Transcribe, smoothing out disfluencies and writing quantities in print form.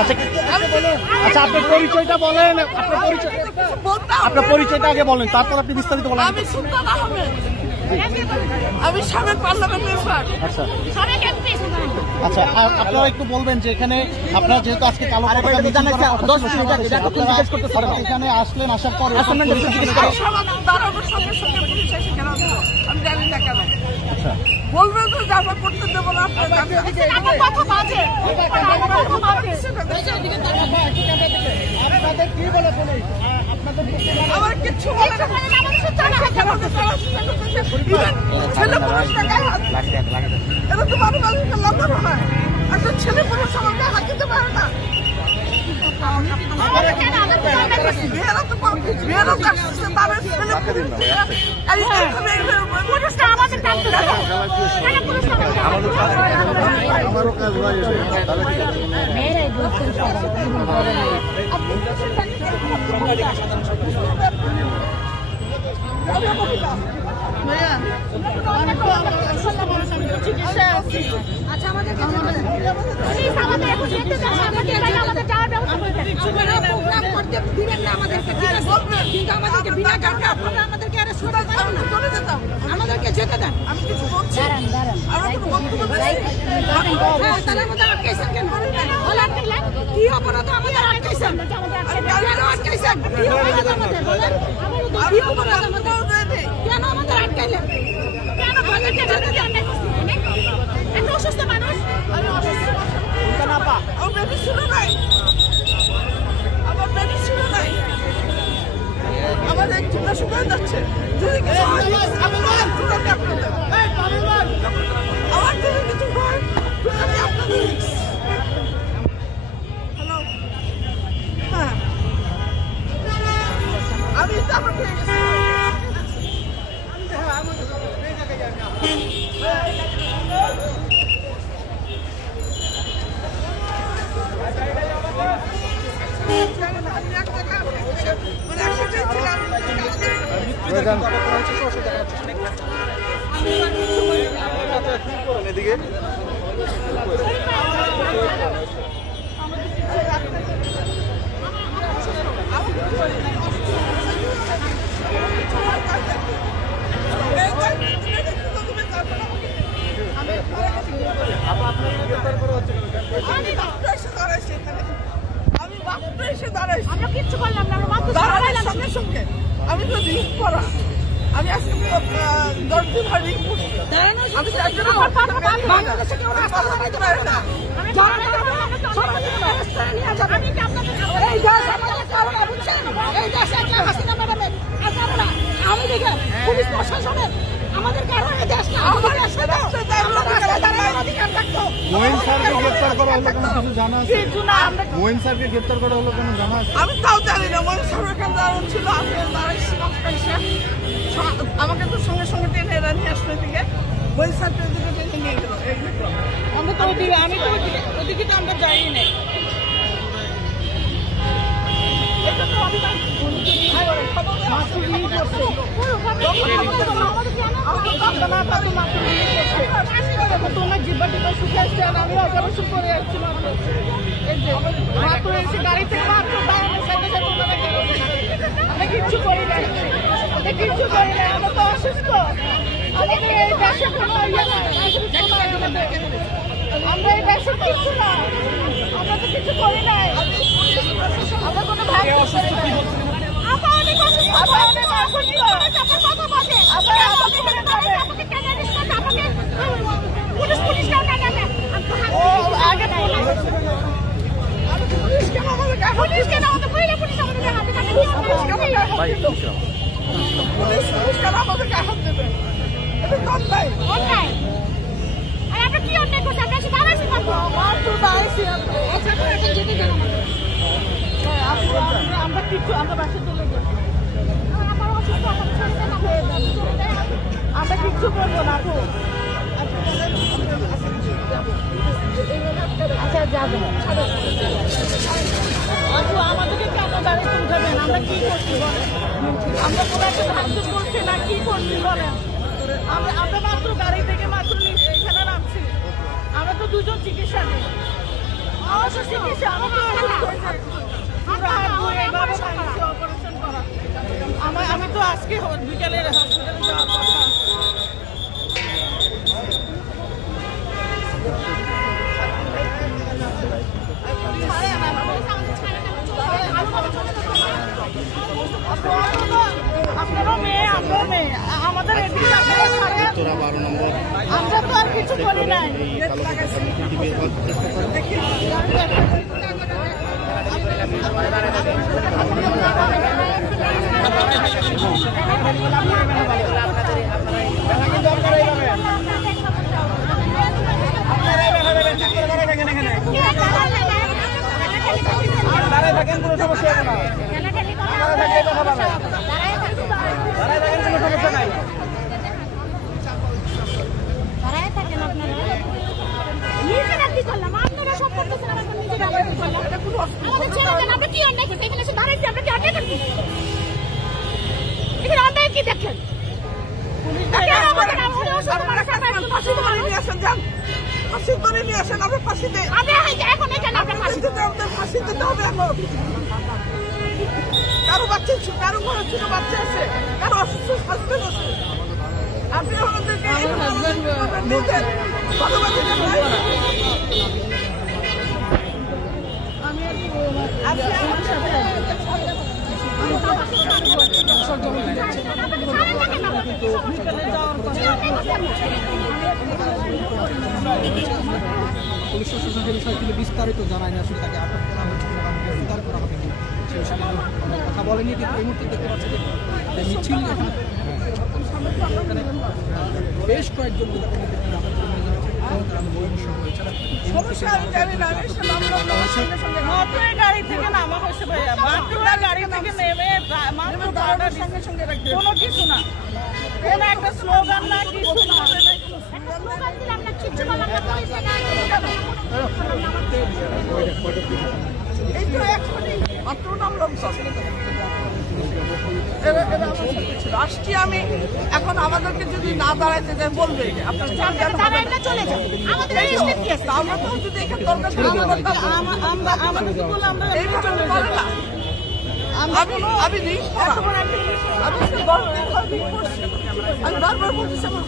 আচ্ছা আপনার পরিচয়টা বলেন, আপনার পরিচয়টা আগে বলেন, তারপর আপনি বিস্তারিত বলেন। আমি সুলতানা আহমেদ, আমি সাবেক পার্লামেন্ট মেম্বার। আচ্ছা আচ্ছা, আপনারা একটু বলবেন যে এখানে আপনারা যেহেতু আজকে কালো এখানে আসলেন, আসার পর আমি জানি না কেন বলবেন তো যাবার করতে দেবো না। আমার কিচ্ছু বলে না, ছেলে পুরুষ এটা তো মানুষ লম্বা হয়, একটা ছেলে পুরুষ আমাকে হাত দিতে পারে না। আমাদেরকে যেতে দেন, আমি কিছু বলছি, কি অপরাধ আমাদের আটকাইছেন, কেন আমাদের আটকাইলেন, কেন আমাদেরকে যেতে দেন? একটা অসুস্থ মানুষ, আমি অসুস্থ, আমার বেবি ছিল নাই, আমার বেবি ছিল নাই, আমাদের চুলা শুকিয়ে যাচ্ছে, যদি কিছু আমার যদি কিছু হয় হ্যালো, হ্যাঁ আমি আমার পেয়ে গেছি। এদিকে আমরা কিচ্ছু করলাম না, সঙ্গে সঙ্গে আমি তো রিং করা, আমি আজকে 10 দিন হয় রিং করছি, আমি বাংলাদেশে কেউ রাস্তা বানাইতে পারে না, আমি দেখে পুলিশ প্রশাসনের আমাদের কারণে দেশ না, মোহিন স্যারকে গ্রেফতার করা হলো কেন কিছু জানা আছে? মোহিন স্যারকে গ্রেফতার করা হলো কেন জানা আছে? আমি তাও জানি না। মোহিন স্যার এখানে দাঁড়ানো ছিল, আমাকে তো সঙ্গে সঙ্গে টেনে এরা নিয়ে আসলো এদিকে, মোহিন স্যার টেনে নিয়ে গেল। আমরা তো ওদিকে, আমি তো ওদিকে তো আমরা যাই না। তোমার জিব্বা টিব্বা শুকে আসছে, আর আমি অপারেশন করে আসছিলাম, মাত্র এসে গাড়ি থেকে মাত্র আমরা কিচ্ছু করি নাই, আমরা কিচ্ছু করি নাই, আমরা তো অসুস্থ, আমাদের এই দেশে কোনো ইয়ে নাই, আমরা এই দেশে কিচ্ছু না, আমরা তো কিছু করি নাই, আমরা কোনো ভাই অসুস্থ কি হচ্ছে আমরা কি অন্যায় করছি? আমরা আমরা কিছু আমরা বাসায় চলে যাই, আমরা কিচ্ছু করবো না আপু। আচ্ছা যাবেন আপু, আমাদেরকে কেন গাড়িতে উঠাবেন? আমরা কি করছি বলেন? আমরা কোনো একটা সাহায্য করছি না, কি করছি বলেন? আমরা মাত্র গাড়ি থেকে মাত্র এখানে নামছি, আমরা তো দুজন চিকিৎসা নেই, চিকিৎসা অপারেশন করা। আমি তো আজকে বিকালে হসপিটালে যাওয়ার কথা। আপনারও মেয়ে, আমরাও মেয়ে, আমাদের আমরা তো আর কিছু করি নাই। কারো বাচ্চা, কারো ঘরে ছোট বাচ্চা আছে, কারো অসুস্থ হাজবেন্ড আছে, আপনি আমাদেরকে পুলিশ প্রশাসন সে বিষয়গুলো বিস্তারিত জানায় না, আসলে তাকে আটক করা হয়েছে, গ্রেফতার করা হবে সে বিষয়ে কথা বলেনি। কিন্তু এই মুহূর্তে দেখতে পাচ্ছি যে মিছিল এখানে বেশ কয়েকজন গাড়ি থেকে নামা হয়েছে ভাইয়া, মাত্র গাড়ি থেকে নেমে মাত্র কোনো কিছু না, কোনো একটা স্লোগান না, কিছু না। এই তো মাত্র নামলাম, আসছি আমি। এখন আমাদেরকে যদি না দাঁড়াইতে যায় বলবে আপনার চলে যাবে, আমরা তো যদি এখানে দরকার আমি বারবার বলতেছি আমার